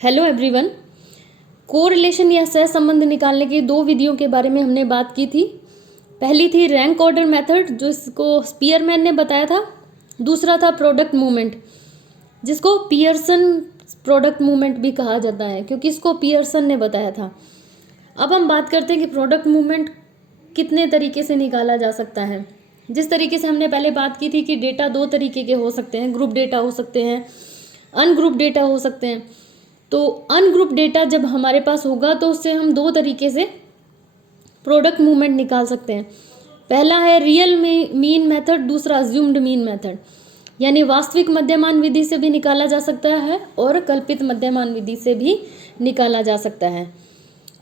Hello everyone. Correlation या सहसंबंध निकालने की दो विधियों के बारे में हमने बात की थी। पहली थी रैंक ऑर्डर मेथड, जो इसको स्पीयरमैन ने बताया था। दूसरा था प्रोडक्ट मूवमेंट, जिसको पियर्सन प्रोडक्ट मूवमेंट भी कहा जाता है, क्योंकि इसको पियर्सन ने बताया था। अब हम बात करते हैं कि प्रोडक्ट मूवमेंट कितने तरीके से निकाला जा सकता है। जिस तरीके से हमने पहले बात की थी कि डेटा दो तरीके के हो सकते हैं, ग्रुप डेटा हो सकते हैं, अनग्रुप डेटा हो सकते हैं। तो अनग्रुप डेटा जब हमारे पास होगा तो उससे हम दो तरीके से प्रोडक्ट मूवमेंट निकाल सकते हैं। पहला है रियल मीन मेथड, दूसरा अज्यूम्ड मीन मेथड। यानी वास्तविक मध्यमान विधि से भी निकाला जा सकता है और कल्पित मध्यमान विधि से भी निकाला जा सकता है।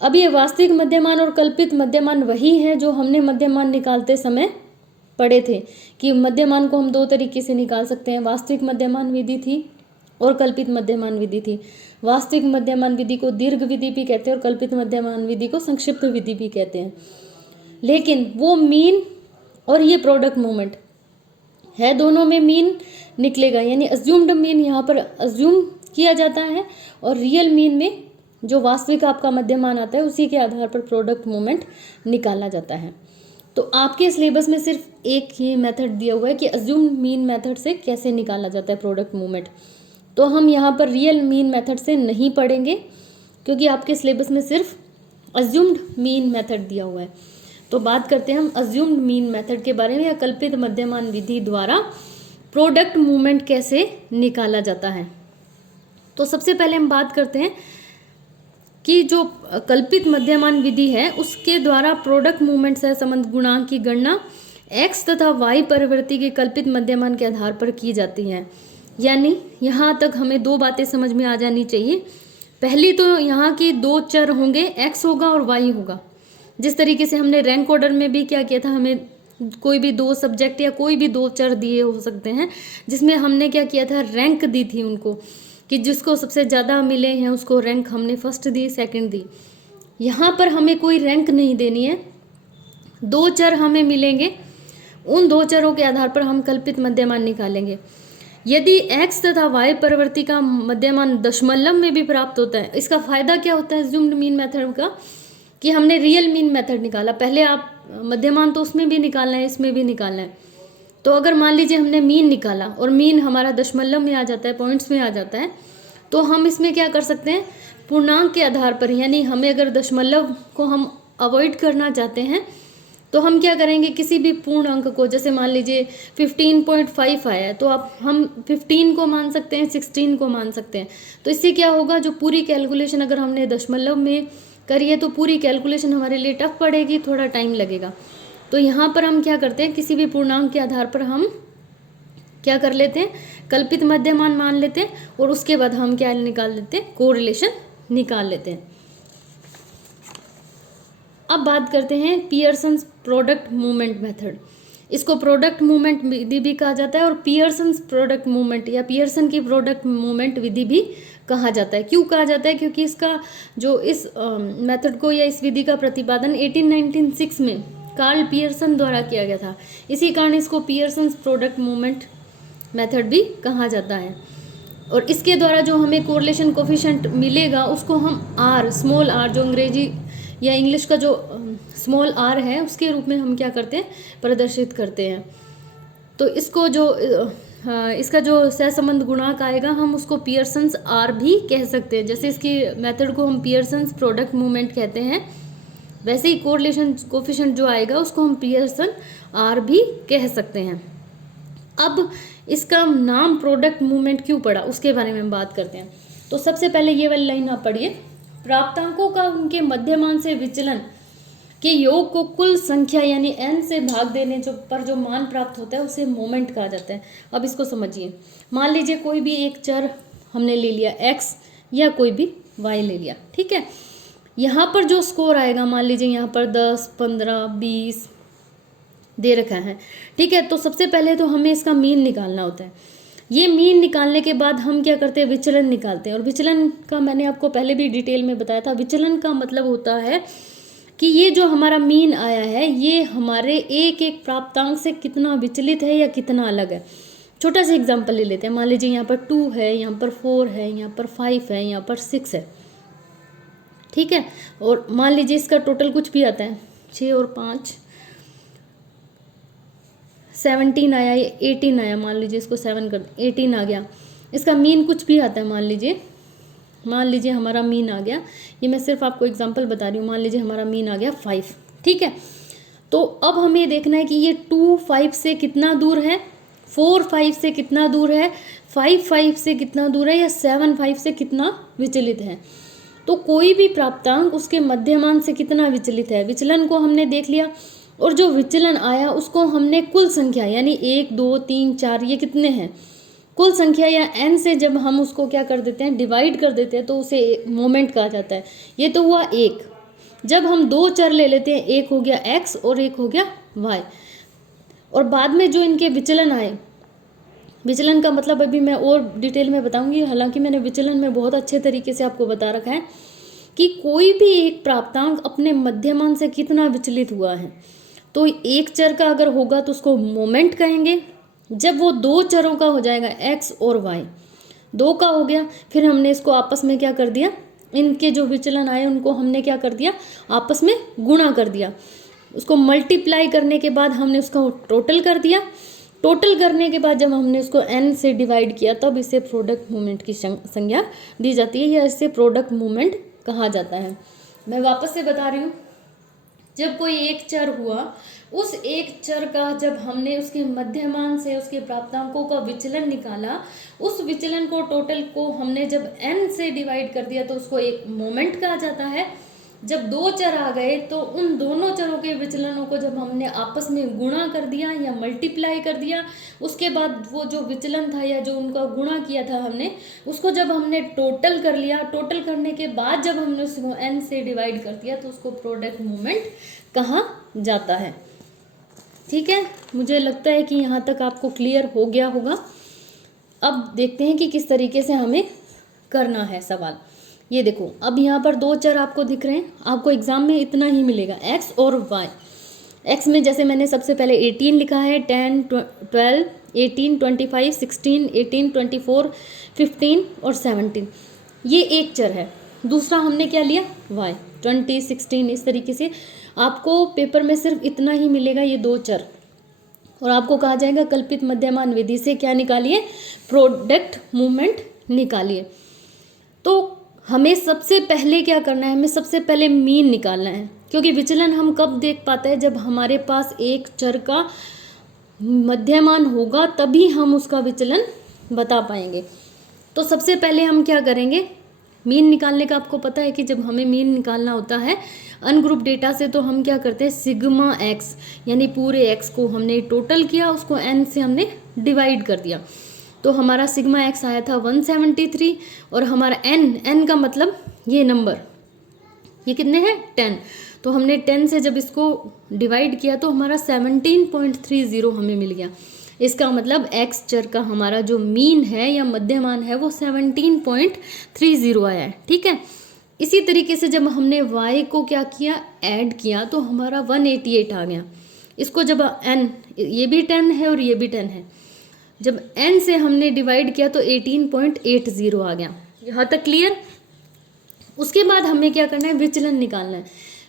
अब ये वास्तविक मध्यमान और कल्पित मध्यमान वही है जो हमने मध्यमान निकालते समय पढ़े थे कि मध्यमान को हम दो तरीके से निकाल सकते हैं। वास्तविक मध्यमान विधि थी और कल्पित मध्यमान विधि थी। वास्तविक मध्यमान विधि को दीर्घ विधि भी कहते हैं और कल्पित मध्यमान विधि को संक्षिप्त विधि भी कहते हैं। लेकिन वो मीन और ये प्रोडक्ट मूवमेंट है, दोनों में मीन निकलेगा। यानी अज्यूम्ड मीन यहाँ पर अज्यूम किया जाता है और रियल मीन में जो वास्तविक आपका मध्यमान आता है उसी के आधार पर प्रोडक्ट मूवमेंट निकाला जाता है। तो आपके सिलेबस में सिर्फ एक ही मेथड दिया हुआ है कि अज्यूम्ड मीन मेथड से कैसे निकाला जाता है प्रोडक्ट मूवमेंट। तो हम यहाँ पर रियल मीन मेथड से नहीं पढ़ेंगे, क्योंकि आपके सिलेबस में सिर्फ अज्यूम्ड मीन मेथड दिया हुआ है। तो बात करते हैं हम अज्यूम्ड मीन मेथड के बारे में, या कल्पित मध्यमान विधि द्वारा प्रोडक्ट मूवमेंट कैसे निकाला जाता है। तो सबसे पहले हम बात करते हैं कि जो कल्पित मध्यमान विधि है उसके द्वारा प्रोडक्ट मूवमेंट सहसंबंध गुणांक की गणना x तथा y परिवर्ती के कल्पित मध्यमान के आधार पर की जाती है। यानी यहाँ तक हमें दो बातें समझ में आ जानी चाहिए। पहली तो यहाँ की दो चर होंगे, x होगा और y होगा। जिस तरीके से हमने रैंक ऑर्डर में भी क्या किया था, हमें कोई भी दो सब्जेक्ट या कोई भी दो चर दिए हो सकते हैं, जिसमें हमने क्या किया था, रैंक दी थी उनको, कि जिसको सबसे ज़्यादा मिले हैं उसको रैंक हमने फर्स्ट दी, सेकंड दी। यहाँ पर हमें कोई रैंक नहीं देनी है, दो चर हमें मिलेंगे, उन दो चरों के आधार पर हम कल्पित मध्यमान निकालेंगे। यदि x तथा y परिवर्ती का मध्यमान दशमलव में भी प्राप्त होता है, इसका फायदा क्या होता है अज्यूम्ड मीन मेथड का, कि हमने रियल मीन मेथड निकाला। पहले आप मध्यमान तो उसमें भी निकालना है, इसमें भी निकालना है। तो अगर मान लीजिए हमने मीन निकाला और मीन हमारा दशमलव में आ जाता है, पॉइंट्स में आ जाता है, तो हम इसमें क्या कर सकते हैं, पूर्णांक के आधार पर, यानी हमें अगर दशमलव को हम अवॉइड करना चाहते हैं तो हम क्या करेंगे, किसी भी पूर्ण अंक को, जैसे मान लीजिए 15.5 आया है तो आप हम 15 को मान सकते हैं, 16 को मान सकते हैं। तो इससे क्या होगा, जो पूरी कैलकुलेशन अगर हमने दशमलव में करी है तो पूरी कैलकुलेशन हमारे लिए टफ पड़ेगी, थोड़ा टाइम लगेगा। तो यहाँ पर हम क्या करते हैं, किसी भी पूर्णांक के आधार पर हम क्या कर लेते हैं, कल्पित मध्यमान मान लेते हैं और उसके बाद हम क्या निकाल लेते हैं, कोरिलेशन निकाल लेते हैं। अब बात करते हैं पियर्सन प्रोडक्ट मूवमेंट मेथड। इसको प्रोडक्ट मूवमेंट विधि भी कहा जाता है और पियर्सन प्रोडक्ट मूवमेंट या पियर्सन की प्रोडक्ट मूवमेंट विधि भी कहा जाता है। क्यों कहा जाता है, क्योंकि इसका जो इस मेथड को या इस विधि का प्रतिपादन 1896 में कार्ल पियर्सन द्वारा किया गया था। इसी कारण इसको पियर्सन प्रोडक्ट मूवमेंट मेथड भी कहा जाता है। और इसके द्वारा जो हमें कोरिलेशन कोफिशिएंट मिलेगा उसको हम r, स्मॉल r, जो अंग्रेजी या इंग्लिश का जो स्मॉल r है उसके रूप में हम क्या करते हैं, प्रदर्शित करते हैं। तो इसको जो इसका जो सहसंबंध गुणांक आएगा हम उसको पियर्सन्स r भी कह सकते हैं। जैसे इसकी मेथड को हम पियर्सन्स प्रोडक्ट मूवमेंट कहते हैं, वैसे ही कोरिलेशन कोफिशिएंट जो आएगा उसको हम पियर्सन r भी कह सकते हैं। अब इसका नाम प्रोडक्ट मूवमेंट क्यों पड़ा उसके बारे में बात करते हैं। तो सबसे पहले ये वाली लाइन आप पढ़िए, प्राप्तांकों का उनके मध्यमान से विचलन के योग को कुल संख्या यानी n से भाग देने पर जो मान प्राप्त होता है उसे मोमेंट कहा जाता है। अब इसको समझिए, मान लीजिए कोई भी एक चर हमने ले लिया x या कोई भी y ले लिया, ठीक है। यहाँ पर जो स्कोर आएगा, मान लीजिए यहाँ पर 10, 15, 20 दे रखा है, ठीक है। तो सबसे पहले तो हमें इसका मीन निकालना होता है। ये मीन निकालने के बाद हम क्या करते हैं, विचलन निकालते हैं। और विचलन का मैंने आपको पहले भी डिटेल में बताया था। विचलन का मतलब होता है कि ये जो हमारा मीन आया है ये हमारे एक एक प्राप्तांक से कितना विचलित है या कितना अलग है। छोटा सा एग्जांपल ले लेते हैं। मान लीजिए यहाँ पर 2 है, यहाँ पर 4 है, यहाँ पर 5 है, यहाँ पर 6 है, ठीक है। और मान लीजिए इसका टोटल कुछ भी आता है, 6 और 5 17 आया, ये 18 आया, मान लीजिए इसको 7 कर 18 आ गया। इसका मीन कुछ भी आता है, मान लीजिए हमारा मीन आ गया, ये मैं सिर्फ आपको एग्जांपल बता रही हूँ, मान लीजिए हमारा मीन आ गया 5, ठीक है। तो अब हमें देखना है कि ये 2 5 से कितना दूर है, 4 5 से कितना दूर है, 5 5 से कितना दूर है, या 7 5 से कितना विचलित है। तो कोई भी प्राप्तांक उसके मध्यमान से कितना विचलित है, विचलन को हमने देख लिया, और जो विचलन आया उसको हमने कुल संख्या यानी 1 2 3 4 ये कितने हैं, कुल संख्या या n से जब हम उसको क्या कर देते हैं, डिवाइड कर देते हैं, तो उसे मोमेंट कहा जाता है। ये तो हुआ 1। जब हम 2 चर ले लेते हैं, एक हो गया x और एक हो गया y, और बाद में जो इनके विचलन आए, विचलन का मतलब अभी मैं और डिटेल में बताऊंगी, हालांकि मैंने विचलन में बहुत अच्छे तरीके से आपको बता रखा है कि कोई भी एक प्राप्तांक अपने मध्यमान से कितना विचलित हुआ है। तो एक चर का अगर होगा तो उसको मोमेंट कहेंगे। जब वो 2 चरों का हो जाएगा, x और y, 2 का हो गया, फिर हमने इसको आपस में क्या कर दिया, इनके जो विचलन आए उनको हमने क्या कर दिया, आपस में गुणा कर दिया। उसको मल्टीप्लाई करने के बाद हमने उसका टोटल कर दिया। टोटल करने के बाद जब हमने उसको n से डिवाइड किया, तब इसे प्रोडक्ट मूवमेंट की संज्ञा दी जाती है, या इसे प्रोडक्ट मूवमेंट कहा जाता है। मैं वापस से बता रही हूँ, जब कोई एक चर हुआ, उस एक चर का जब हमने उसके मध्यमान से उसके प्राप्तांकों का विचलन निकाला, उस विचलन को टोटल को हमने जब n से डिवाइड कर दिया तो उसको एक मोमेंट कहा जाता है। जब 2 चर आ गए तो उन दोनों चरों के विचलनों को जब हमने आपस में गुणा कर दिया या मल्टीप्लाई कर दिया, उसके बाद वो जो विचलन था या जो उनका गुणा किया था हमने, उसको जब हमने टोटल कर लिया, टोटल करने के बाद जब हमने उसको n से डिवाइड कर दिया तो उसको प्रोडक्ट मूवमेंट कहा जाता है। ठीक है, मुझे लगता है कि यहाँ तक आपको क्लियर हो गया होगा। अब देखते हैं कि किस तरीके से हमें करना है सवाल। ये देखो, अब यहाँ पर 2 चर आपको दिख रहे हैं, आपको एग्जाम में इतना ही मिलेगा, x और y। x में जैसे मैंने सबसे पहले 18 लिखा है, 10 12 18 25 16 18 24 15 और 17, ये एक चर है। दूसरा हमने क्या लिया, y 20 16, इस तरीके से आपको पेपर में सिर्फ इतना ही मिलेगा, ये 2 चर। और आपको कहा जाएगा कल्पित मध्यमान विधि से क्या निकालिए, प्रोडक्ट मूवमेंट निकालिए। तो हमें सबसे पहले क्या करना है, हमें सबसे पहले मीन निकालना है, क्योंकि विचलन हम कब देख पाते हैं, जब हमारे पास एक चर का मध्यमान होगा तभी हम उसका विचलन बता पाएंगे। तो सबसे पहले हम क्या करेंगे, मीन निकालने का आपको पता है कि जब हमें मीन निकालना होता है अनग्रुप डेटा से, तो हम क्या करते हैं, सिग्मा एक्स यानी पूरे एक्स को हमने टोटल किया, उसको एन से हमने डिवाइड कर दिया, तो हमारा सिग्मा एक्स आया था 173, और हमारा एन का मतलब ये नंबर, ये कितने हैं 10, तो हमने 10 से जब इसको डिवाइड किया तो हमारा 17.30 हमें मिल गया। इसका मतलब एक्स चर का हमारा जो मीन है या मध्यमान है वो 17.30 आया है। ठीक है, इसी तरीके से जब हमने y को क्या किया, ऐड किया, तो हमारा 188 आ गया। इसको जब n, ये भी 10 है और ये भी 10 है, जब n से हमने डिवाइड किया तो 18.80 आ गया। यहाँ तक क्लियर। उसके बाद हमें क्या करना है, विचलन निकालना है।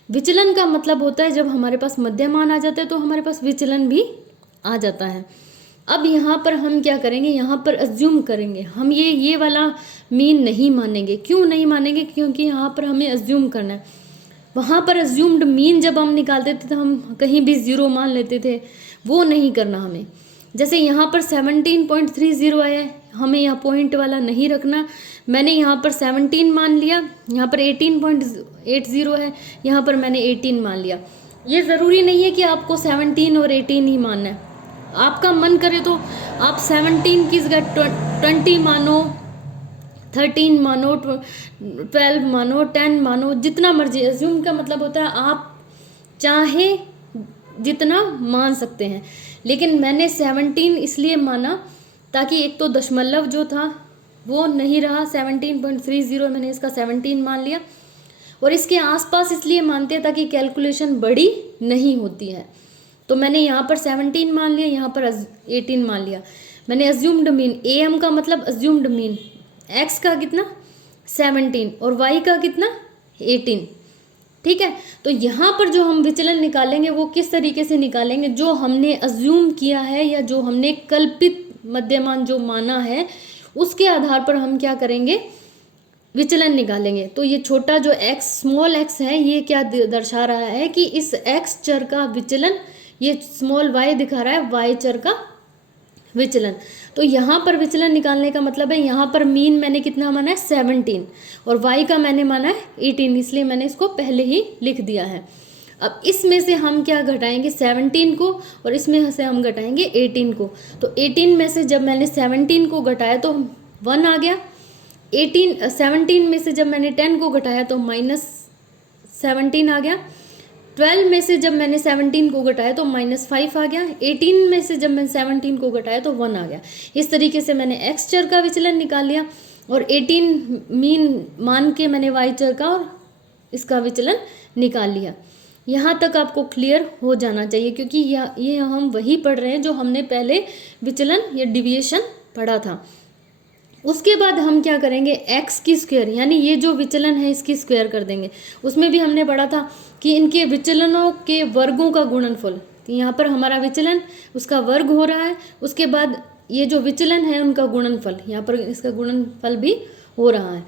विचलन का मतलब होता है जब हमारे पास मध्यमान आ जाता है तो हमारे पास विचलन भी आ जाता है। अब यहाँ पर हम क्या करेंगे, यहाँ पर अज्यूम करेंगे, हम ये वाला मीन नहीं मानेंगे। क्यों नहीं मानेंगे, क्योंकि यहाँ पर हमें अज्यूम करना है। वहाँ पर अज्यूम्ड मीन जब हम निकालते थे तो हम कहीं भी 0 मान लेते थे, वो नहीं करना हमें। जैसे यहाँ पर 17.30 आया है, हमें यहाँ पॉइंट वाला नहीं रखना। मैंने यहाँ पर 17 मान लिया, यहाँ पर 18.80 है, यहाँ पर मैंने 18 मान लिया। ये ज़रूरी नहीं है कि आपको 17 और 18 ही मानना है। आपका मन करे तो आप 17 की जगह 20 मानो, 13 मानो, 12 मानो, 10 मानो, जितना मर्जी। अज्यूम का मतलब होता है आप चाहे जितना मान सकते हैं, लेकिन मैंने 17 इसलिए माना ताकि एक तो दशमलव जो था वो नहीं रहा, 17.30 मैंने इसका 17 मान लिया, और इसके आसपास इसलिए मानते हैं ताकि कैलकुलेशन बड़ी नहीं होती है। तो मैंने यहाँ पर 17 मान लिया, यहाँ पर 18 मान लिया। मैंने अज्यूम्ड मीन, AM का मतलब अज्यूम्ड मीन, X का कितना 17 और Y का कितना 18, ठीक है। तो यहाँ पर जो हम विचलन निकालेंगे वो किस तरीके से निकालेंगे, जो हमने अज्यूम किया है या जो हमने कल्पित मध्यमान जो माना है उसके आधार पर हम क्या करेंगे, विचलन निकालेंगे। तो ये छोटा जो x स्मॉल x है ये क्या दर्शा रहा है कि इस x चर का विचलन, ये स्मॉल y दिखा रहा है y चर का विचलन। तो यहाँ पर विचलन निकालने का मतलब है, यहाँ पर मीन मैंने कितना माना है 17 और y का मैंने माना है 18, इसलिए मैंने इसको पहले ही लिख दिया है। अब इसमें से हम क्या घटाएंगे 17 को और इसमें से हम घटाएंगे 18 को। तो 18 में से जब मैंने 17 को घटाया तो 1 आ गया, 17 में से जब मैंने 10 को घटाया तो -17 आ गया, 12 में से जब मैंने 17 को घटाया तो -5 आ गया, 18 में से जब मैंने 17 को घटाया तो 1 आ गया। इस तरीके से मैंने x चर का विचलन निकाल लिया और 18 मीन मान के मैंने y चर का और इसका विचलन निकाल लिया। यहाँ तक आपको क्लियर हो जाना चाहिए, क्योंकि ये हम वही पढ़ रहे हैं जो हमने पहले विचलन या डिविएशन पढ़ा था। उसके बाद हम क्या करेंगे, x की स्क्वायर यानी ये जो विचलन है इसकी स्क्वायर कर देंगे। उसमें भी हमने पढ़ा था कि इनके विचलनों के वर्गों का गुणनफल, तो यहाँ पर हमारा विचलन उसका वर्ग हो रहा है, उसके बाद ये जो विचलन है उनका गुणनफल, यहाँ पर इसका गुणनफल भी हो रहा है।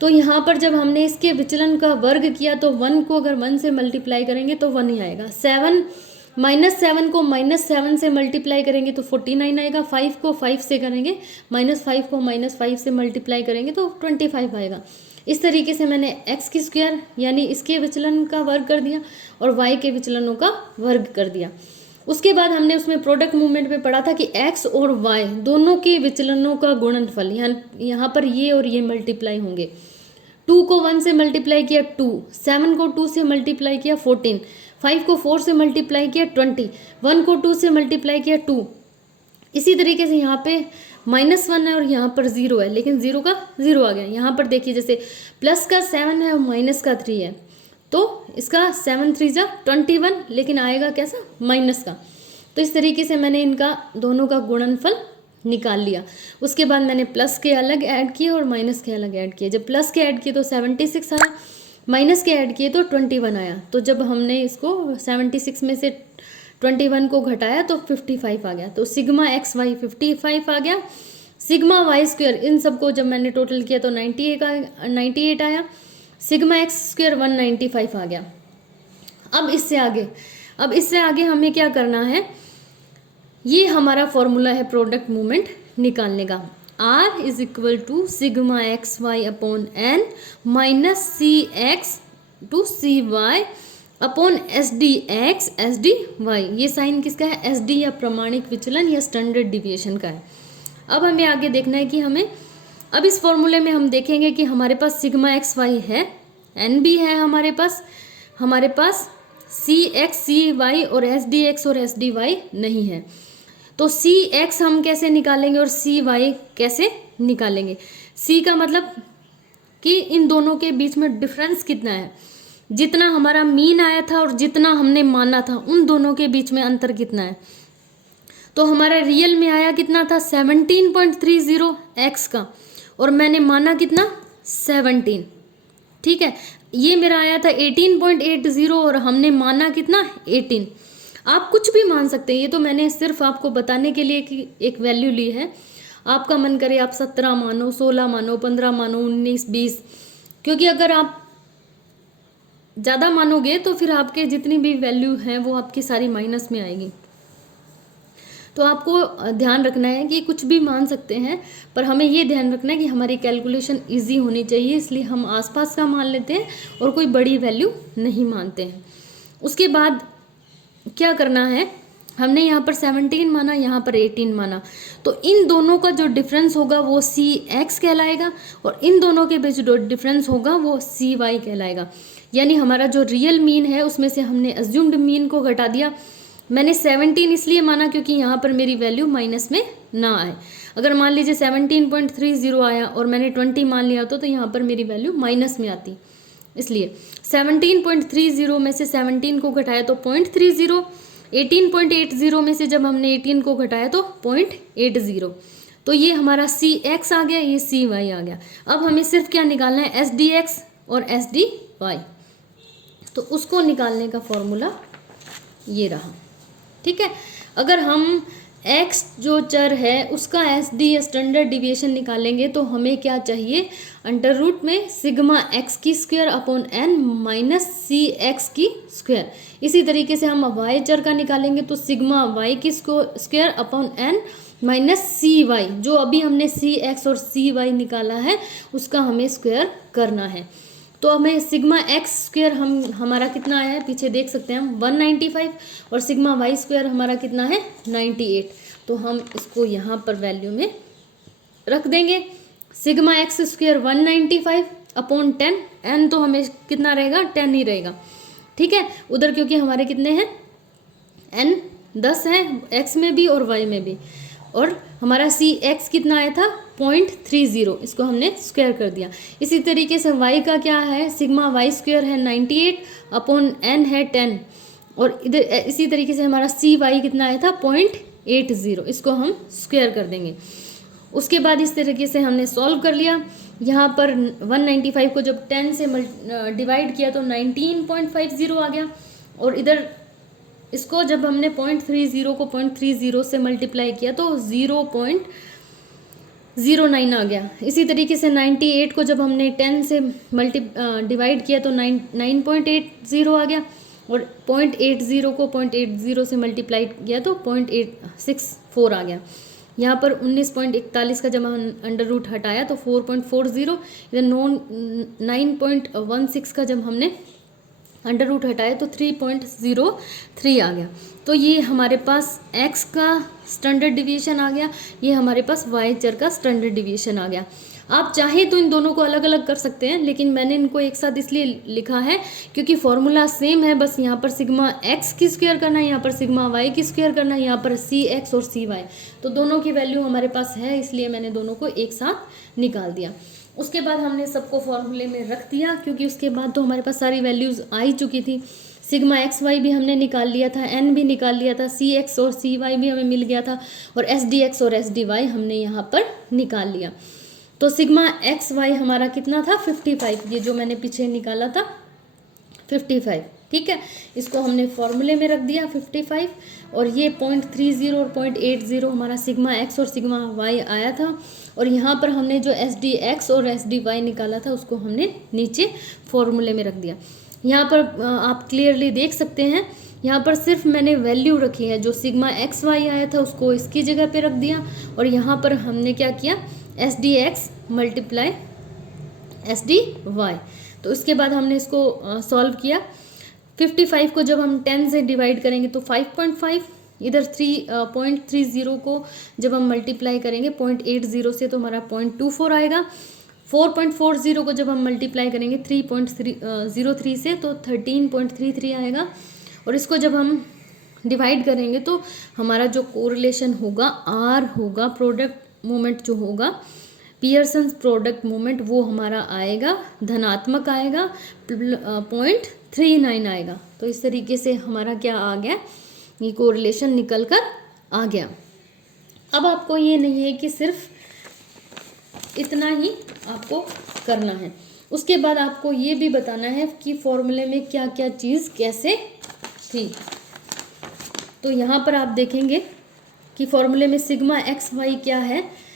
तो यहाँ पर जब हमने इसके विचलन का वर्ग किया तो 1 को अगर 1 से मल्टीप्लाई करेंगे तो 1 ही आएगा, 7 को -7 से मल्टीप्लाई करेंगे तो 49 आएगा, 5 को 5 से करेंगे, -5 को -5 से मल्टीप्लाई करेंगे तो 25 आएगा। इस तरीके से मैंने x की स्क्वायर यानी इसके विचलन का वर्ग कर दिया और y के विचलनों का वर्ग कर दिया। उसके बाद हमने उसमें प्रोडक्ट मूवमेंट में पढ़ा था कि x और y दोनों के विचलनों का गुणनफल, यहाँ पर ये और ये मल्टीप्लाई होंगे। 2 को 1 से मल्टीप्लाई किया 2, 7 को 2 से मल्टीप्लाई किया 14, 5 को 4 से मल्टीप्लाई किया 20, 1 को 2 से मल्टीप्लाई किया 2। इसी तरीके से यहाँ पे -1 है और यहाँ पर 0 है, लेकिन 0 का 0 आ गया। यहाँ पर देखिए जैसे प्लस का 7 है और माइनस का 3 है, तो इसका 7 3 जा 21, लेकिन आएगा कैसा माइनस का। तो इस तरीके से मैंने इनका दोनों का गुणनफल निकाल लिया। उसके बाद मैंने प्लस के अलग ऐड किए और माइनस के अलग ऐड किए। जब प्लस के ऐड किए तो 76 आया, माइनस के ऐड किए तो 21 आया। तो जब हमने इसको 76 में से 21 को घटाया तो 55 आ गया। तो सिग्मा एक्स वाई 55 आ गया, सिग्मा वाई स्क्वायर इन सबको जब मैंने टोटल किया तो 98 आया, सिग्मा एक्स स्क्वायर 195 आ गया। अब इससे आगे हमें क्या करना है, ये हमारा फॉर्मूला है प्रोडक्ट मूवमेंट निकालने का। R is equal to sigma x y upon n minus c x to c y upon s d x s d y. ये साइन किसका है, एस डी या प्रमाणिक विचलन या स्टैंडर्ड डिविएशन का है। अब हमें आगे देखना है कि हमें, अब इस फॉर्मूले में हम देखेंगे कि हमारे पास सिग्मा एक्स वाई है, एन भी है हमारे पास सी एक्स सी वाई और एस डी एक्स और एस डी वाई नहीं है। तो सी एक्स हम कैसे निकालेंगे और सी वाई कैसे निकालेंगे। सी का मतलब कि इन दोनों के बीच में डिफरेंस कितना है, जितना हमारा मीन आया था और जितना हमने माना था उन दोनों के बीच में अंतर कितना है। तो हमारा रियल में आया कितना था 17.30 एक्स का, और मैंने माना कितना 17, ठीक है। ये मेरा आया था 18.80 और हमने माना कितना 18। आप कुछ भी मान सकते हैं, ये तो मैंने सिर्फ आपको बताने के लिए कि एक वैल्यू ली है। आपका मन करे आप 17 मानो, 16 मानो, 15 मानो, 19, 20, क्योंकि अगर आप ज़्यादा मानोगे तो फिर आपके जितनी भी वैल्यू हैं वो आपकी सारी माइनस में आएगी। तो आपको ध्यान रखना है कि कुछ भी मान सकते हैं, पर हमें ये ध्यान रखना है कि हमारी कैलकुलेशन इजी होनी चाहिए, इसलिए हम आसपास का मान लेते हैं और कोई बड़ी वैल्यू नहीं मानते हैं। उसके बाद क्या करना है, हमने यहाँ पर 17 माना, यहाँ पर 18 माना, तो इन दोनों का जो डिफरेंस होगा वो सी एक्स कहलाएगा और इन दोनों के बीच जो डिफरेंस होगा वो सी वाई कहलाएगा। यानी हमारा जो रियल मीन है उसमें से हमने अज्यूम्ड मीन को घटा दिया। मैंने 17 इसलिए माना क्योंकि यहाँ पर मेरी वैल्यू माइनस में ना आए। अगर मान लीजिए 17.30 आया और मैंने 20 मान लिया तो यहाँ पर मेरी वैल्यू माइनस में आती, इसलिए 17.30 में से 17 को घटाया तो 0.30, 18.80 में से जब हमने 18 को घटाया तो 0.80, तो ये हमारा सी एक्स आ गया, ये सी वाई आ गया। अब हमें सिर्फ क्या निकालना है, एस डी एक्स और एस डी वाई, तो उसको निकालने का फॉर्मूला ये रहा। ठीक है, अगर हम x जो चर है उसका एस डी स्टैंडर्ड डिविएशन निकालेंगे तो हमें क्या चाहिए, अंडर रूट में सिग्मा एक्स की square upon n minus c x की स्क्वायर। इसी तरीके से हम y चर का निकालेंगे तो सिग्मा y की स्क्वायर अपॉन एन माइनस सी वाई, जो अभी हमने सी एक्स और सी वाई निकाला है उसका हमें स्क्वायर करना है। तो हमें सिग्मा एक्स स्क्वायर हमारा कितना आया है, पीछे देख सकते हैं हम 195, और सिग्मा वाई स्क्वायर हमारा कितना है 98। तो हम इसको यहाँ पर वैल्यू में रख देंगे। Sigma x square 195 upon 10, n तो हमें कितना रहेगा 10 ही रहेगा। ठीक है, उधर क्योंकि हमारे कितने हैं एन 10 हैं, एक्स में भी और वाई में भी, और हमारा सी एक्स कितना आया था 0.30, इसको हमने स्क्वायर कर दिया। इसी तरीके से y का क्या है, सिग्मा वाई स्क्वायर है 98 अपॉन एन है 10, और इधर इसी तरीके से हमारा सी वाई कितना आया था 0.80, इसको हम स्क्वायर कर देंगे। उसके बाद इस तरीके से हमने सॉल्व कर लिया। यहाँ पर 195 को जब 10 से डिवाइड किया तो 19.50 आ गया, और इधर इसको जब हमने 0.30 को 0.30 से मल्टीप्लाई किया तो 0.09 आ गया। इसी तरीके से 98 को जब हमने 10 से डिवाइड किया तो 9.80 आ गया, और 0.80 को 0.80 से मल्टीप्लाई किया तो 0.864 आ गया। यहाँ पर 19.41 का जब हम अंडर रूट हटाया तो 4.40, इधर 9.16 का जब हमने अंडर रूट हटाया तो 3.03 आ गया। तो ये हमारे पास x का स्टैंडर्ड डिवीएशन आ गया, ये हमारे पास y चर का स्टैंडर्ड डिवीएशन आ गया। आप चाहे तो इन दोनों को अलग अलग कर सकते हैं, लेकिन मैंने इनको एक साथ इसलिए लिखा है क्योंकि फॉर्मूला सेम है, बस यहाँ पर सिग्मा x की स्क्वायर करना है, यहाँ पर सिग्मा y की स्क्वायर करना है, यहाँ पर सी एक्स और सी वाई, तो दोनों की वैल्यू हमारे पास है, इसलिए मैंने दोनों को एक साथ निकाल दिया। उसके बाद हमने सबको फॉर्मूले में रख दिया, क्योंकि उसके बाद तो हमारे पास सारी वैल्यूज़ आ ही चुकी थी। सिग्मा एक्स वाई भी हमने निकाल लिया था, एन भी निकाल लिया था, सी एक्स और सी वाई भी हमें मिल गया था, और एस डी एक्स और एस डी वाई हमने यहाँ पर निकाल लिया। तो सिग्मा एक्स वाई हमारा कितना था 55, ये जो मैंने पीछे निकाला था 55। ठीक है, इसको हमने फॉर्मूले में रख दिया 55, और ये 0.30 और 0.80 हमारा सिग्मा एक्स और सिग्मा वाई आया था, और यहाँ पर हमने जो एस डी एक्स और एस डी वाई निकाला था उसको हमने नीचे फॉर्मूले में रख दिया। यहाँ पर आप क्लियरली देख सकते हैं, यहाँ पर सिर्फ मैंने वैल्यू रखी है, जो सिग्मा एक्स वाई आया था उसको इसकी जगह पे रख दिया, और यहाँ पर हमने क्या किया s d x multiply s d y. तो इसके बाद हमने इसको सॉल्व किया। 55 को जब हम 10 से डिवाइड करेंगे तो 5.5, इधर 3.30 को जब हम मल्टीप्लाई करेंगे 0.80 से तो हमारा 0.24 आएगा। 4.40 को जब हम मल्टीप्लाई करेंगे 3.03 से तो 13.33 आएगा, और इसको जब हम डिवाइड करेंगे तो हमारा जो कोरिलेशन होगा आर होगा, प्रोडक्ट मोमेंट जो होगा पियर्सन प्रोडक्ट मोमेंट, वो हमारा आएगा धनात्मक आएगा, 0.39 आएगा। तो इस तरीके से हमारा क्या आ गया, ये कोरिलेशन निकल कर आ गया। अब आपको ये नहीं है कि सिर्फ इतना ही आपको करना है, उसके बाद आपको ये भी बताना है कि फॉर्मूले में क्या क्या चीज़ कैसे थी। तो यहाँ पर आप देखेंगे कि फॉर्मूले में सिग्मा एक्स वाई क्या है,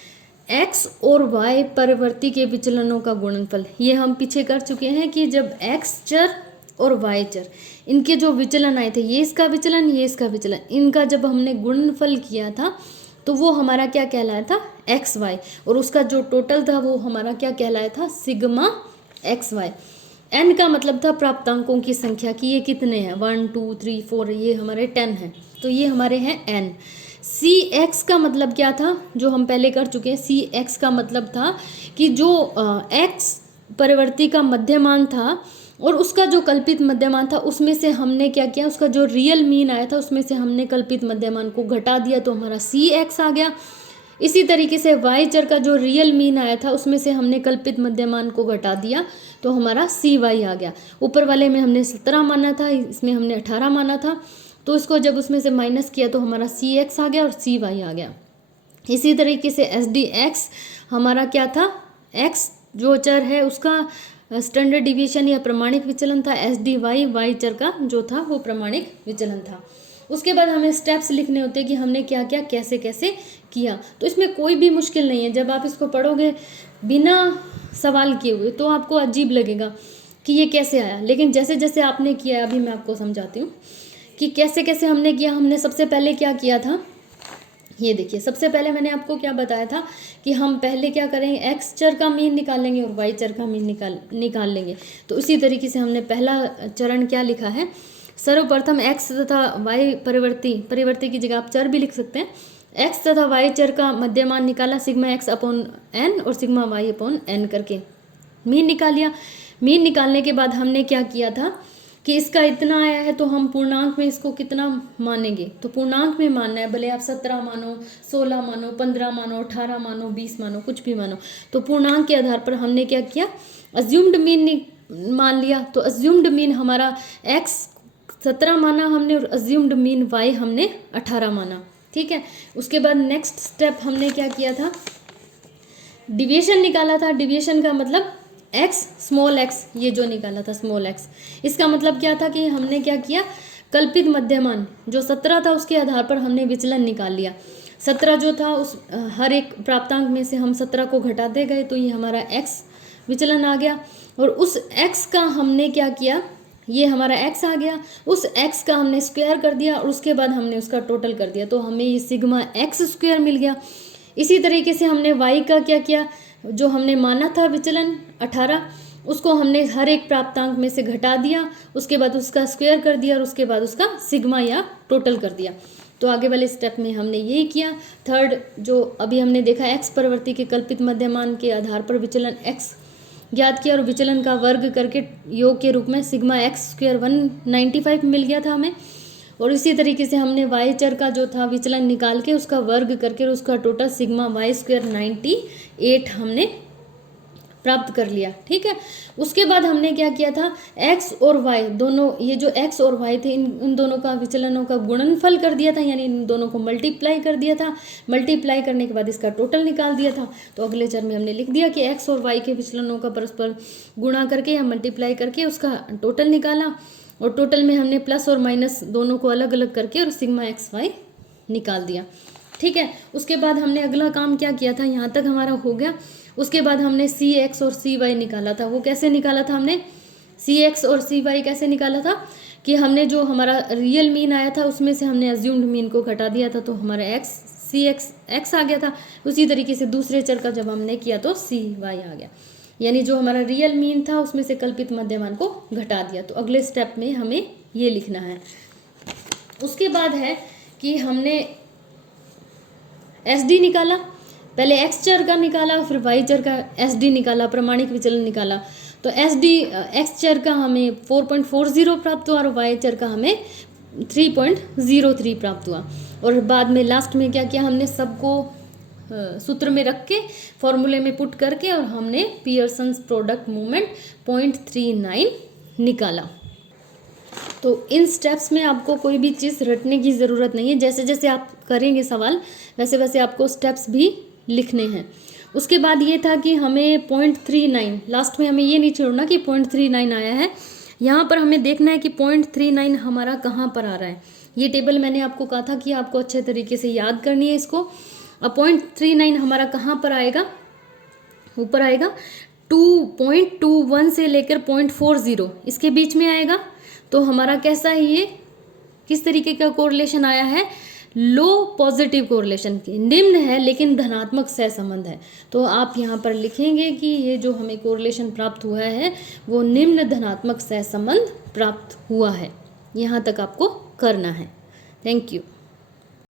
x और y परिवर्ती के विचलनों का गुणनफल। ये हम पीछे कर चुके हैं कि जब x चर और y चर इनके जो विचलन आए थे, ये इसका विचलन ये इसका विचलन, इनका जब हमने गुणनफल किया था तो वो हमारा क्या कहलाया था एक्स वाई, और उसका जो टोटल था वो हमारा क्या कहलाया था सिग्मा एक्स वाई। n का मतलब था प्राप्तांकों की संख्या कि ये कितने हैं 1 2 3 4, ये हमारे 10 हैं, तो ये हमारे हैं n। सी एक्स का मतलब क्या था, जो हम पहले कर चुके हैं, सी एक्स का मतलब था कि जो एक्स परिवर्ती का मध्यमान था और उसका जो कल्पित मध्यमान था उसमें से हमने क्या किया, उसका जो रियल मीन आया था उसमें से हमने कल्पित मध्यमान को घटा दिया तो हमारा सी एक्स आ गया। इसी तरीके से वाई चर का जो रियल मीन आया था उसमें से हमने कल्पित मध्यमान को घटा दिया तो हमारा सी वाई आ गया। ऊपर वाले में हमने 17 माना था, इसमें हमने 18 माना था, तो इसको जब उसमें से माइनस किया तो हमारा CX आ गया और CY आ गया। इसी तरीके से SDX हमारा क्या था, X जो चर है उसका स्टैंडर्ड डिविएशन या प्रमाणिक विचलन था, SDY Y चर का जो था वो प्रमाणिक विचलन था। उसके बाद हमें स्टेप्स लिखने होते हैं कि हमने क्या क्या कैसे कैसे किया। तो इसमें कोई भी मुश्किल नहीं है। जब आप इसको पढ़ोगे बिना सवाल किए हुए तो आपको अजीब लगेगा कि ये कैसे आया, लेकिन जैसे जैसे आपने किया, अभी मैं आपको समझाती हूँ कि कैसे कैसे हमने किया। हमने सबसे पहले क्या किया था, ये देखिए, सबसे पहले मैंने आपको क्या बताया था कि हम पहले क्या करेंगे, एक्स चर का मीन निकालेंगे और वाई चर का मीन निकाल लेंगे। तो उसी तरीके से हमने पहला चरण क्या लिखा है, सर्वप्रथम एक्स तथा वाई परिवर्ती की जगह आप चर भी लिख सकते हैं। एक्स तथा वाई चर का मध्यमान निकाला, सिग्मा एक्स अपॉन एन और सिग्मा वाई अपॉन एन करके मीन निकाल लिया। मीन निकालने के बाद हमने क्या किया था कि इसका इतना आया है तो हम पूर्णांक में इसको कितना मानेंगे, तो पूर्णांक में मानना है, भले आप 17 मानो, 16 मानो, 15 मानो, 18 मानो, 20 मानो, कुछ भी मानो। तो पूर्णांक के आधार पर हमने क्या किया, अज्यूम्ड मीन मान लिया। तो अज्यूम्ड मीन हमारा x 17 माना हमने और अज्यूम्ड मीन y हमने 18 माना। ठीक है, उसके बाद नेक्स्ट स्टेप हमने क्या किया था, डिविएशन निकाला था। डिविएशन का मतलब x स्मॉल x, ये जो निकाला था स्मॉल x, इसका मतलब क्या था कि हमने क्या किया, कल्पित मध्यमान जो 17 था उसके आधार पर हमने विचलन निकाल लिया। 17 जो था उस हर एक प्राप्तांक में से हम 17 को घटाते गए तो ये हमारा x विचलन आ गया। और उस x का हमने क्या किया, ये हमारा x आ गया, उस x का हमने स्क्वायर कर दिया और उसके बाद हमने उसका टोटल कर दिया, तो हमें ये सिग्मा x स्क्वायर मिल गया। इसी तरीके से हमने y का क्या किया, जो हमने माना था विचलन 18, उसको हमने हर एक प्राप्तांक में से घटा दिया, उसके बाद उसका स्क्वायर कर दिया और उसके बाद उसका सिग्मा या टोटल कर दिया। तो आगे वाले स्टेप में हमने यही किया। थर्ड जो अभी हमने देखा, x परिवर्ती के कल्पित मध्यमान के आधार पर विचलन x ज्ञात किया और विचलन का वर्ग करके योग के रूप में सिग्मा एक्स स्क्वायर 195 मिल गया था हमें। और इसी तरीके से हमने वाई चर का जो था विचलन निकाल के उसका वर्ग करके उसका टोटल सिग्मा वाई स्क्वायर 98 हमने प्राप्त कर लिया। ठीक है, उसके बाद हमने क्या किया था, x और y दोनों, ये जो x और y थे इन दोनों का विचलनों का गुणनफल कर दिया था, यानी इन दोनों को मल्टीप्लाई कर दिया था। मल्टीप्लाई करने के बाद इसका टोटल निकाल दिया था। तो अगले चरण में हमने लिख दिया कि x और y के विचलनों का परस्पर गुणा करके या मल्टीप्लाई करके उसका टोटल निकाला, और टोटल में हमने प्लस और माइनस दोनों को अलग अलग करके और सिग्मा एक्स वाई निकाल दिया। ठीक है, उसके बाद हमने अगला काम क्या किया था, यहाँ तक हमारा हो गया। उसके बाद हमने सी एक्स और सी वाई निकाला था। वो कैसे निकाला था हमने, सी एक्स और सी वाई कैसे निकाला था कि हमने जो हमारा रियल मीन आया था उसमें से हमने अज्यूम्ड मीन को घटा दिया था, तो हमारा एक्स सी एक्स आ गया था। उसी तरीके से दूसरे चर का जब हमने किया तो सी वाई आ गया, यानी जो हमारा रियल मीन था उसमें से कल्पित मध्यमान को घटा दिया। तो अगले स्टेप में हमें ये लिखना है। उसके बाद है कि हमने एस डी निकाला, पहले एक्स चर का निकाला फिर वाई चर का एस डी निकाला, प्रमाणिक विचलन निकाला। तो एस डी एक्स चर का हमें 4.40 प्राप्त हुआ और वाई चर का हमें 3.03 प्राप्त हुआ। और बाद में लास्ट में क्या किया, हमने सबको सूत्र में रख के फॉर्मूले में पुट करके और हमने पियर्सन्स प्रोडक्ट मोमेंट 0.39 निकाला। तो इन स्टेप्स में आपको कोई भी चीज़ रटने की ज़रूरत नहीं है, जैसे जैसे आप करेंगे सवाल वैसे वैसे आपको स्टेप्स भी लिखने हैं। उसके बाद ये था कि हमें 0.39 लास्ट में हमें ये नहीं छोड़ना कि 0.39 आया है, यहाँ पर हमें देखना है कि 0.39 हमारा कहाँ पर आ रहा है। ये टेबल मैंने आपको कहा था कि आपको अच्छे तरीके से याद करनी है इसको। अब 0.39 हमारा कहाँ पर आएगा, ऊपर आएगा 2.21 से लेकर 0.40 इसके बीच में आएगा। तो हमारा कैसा है, ये किस तरीके का कोरिलेशन आया है, लो पॉजिटिव कोरिलेशन की, निम्न है लेकिन धनात्मक सहसंबंध है। तो आप यहाँ पर लिखेंगे कि ये जो हमें कोरिलेशन प्राप्त हुआ है वो निम्न धनात्मक सहसंबंध प्राप्त हुआ है। यहाँ तक आपको करना है। Thank you.